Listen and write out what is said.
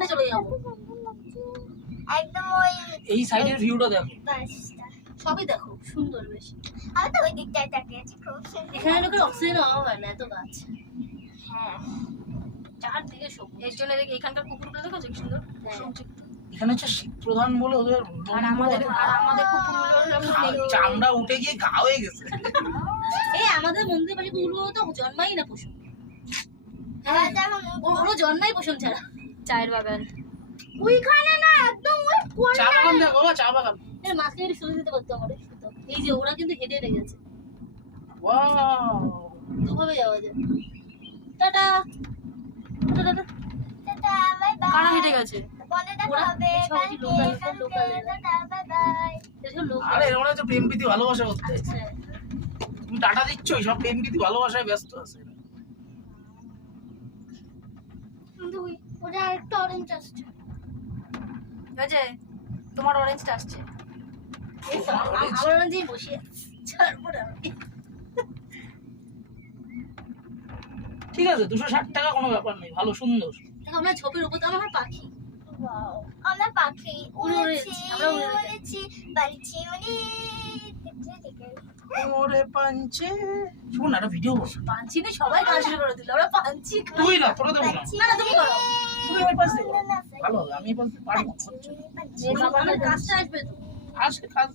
ওখানটা চলে যাবো একদম ওই এই সাইডের ভিউটা দেখো। বাসটা সবই দেখো সুন্দর বেশ আমি তো ওই দিকটায় তাকিয়ে আছি খুব সুন্দর এখানে লোকের অক্সিজেন অভাব হয় না এত গাছ হ্যাঁ চারদিকে সবুজ এর জন্য এখানকার কুকুরগুলো দেখো কি সুন্দর সবজিক্ত। এখানে হচ্ছে শীত প্রধান বলে ওদের আর আমাদের কুকুরগুলো চামড়া উঠে গিয়ে ঘা হয়ে গেছে। এই আমাদের মন্দির বাড়ি কুকুরগুলো তো জন্মাই না পশু এবার দেখো ওগুলো জন্মাই পশম ছাড়া চায়ের বাগান ওইখানে না একদম ওই চা বাগান দেখো বাবা, চা বাগান। এর মাঝখানে শুরু দিতে পারতো আমার এই যে ওরা কিন্তু হেঁটে হেঁটে গেছে ওয়াও, দুভাবে যাওয়া যায় tata tata tata tata bye bye কারা হেঁটে গেছে পরে দেখা ওরা হবে সব কালকে লোকাল টাটা বাই বাই এসব লোক আরে এর মনে হচ্ছে প্রেম প্রীতি ভালোবাসা করতে। আচ্ছা তুমি টাটা দিচ্ছ, সব প্রেম প্রীতি ভালোবাসায় ব্যস্ত আছে। কিন্তু ওটা একটা অরেঞ্জ আসছে হয়েছে তোমার অরেঞ্জটা আসছে এই তো আমার মধ্যেই বসে ছাড়বো না ঠিক আছে, 260 টাকা কোনো ব্যাপার নেই, ভালো সুন্দর। দেখো আমরা ঝোপের উপর তো আমার পাখি ওয়াও আমরা পাখি উড়েছি আমরা উড়ে উড়েছি বাড়িছি উড়ি ওরে পাঞ্চে শোন না, একটা ভিডিও করছো। পাঞ্চি নিয়ে সবাই কাজ শুরু করে দিল আমরা পাঞ্চি খাই তুই না, তোরা দেবো না। না না তুমি করো তুমি ওই পাশে করো। ভালো হবে, আমি এই পাশে পারবো না, হচ্ছে না। এই বাবার কাজটা আসবে তো আসে কাজ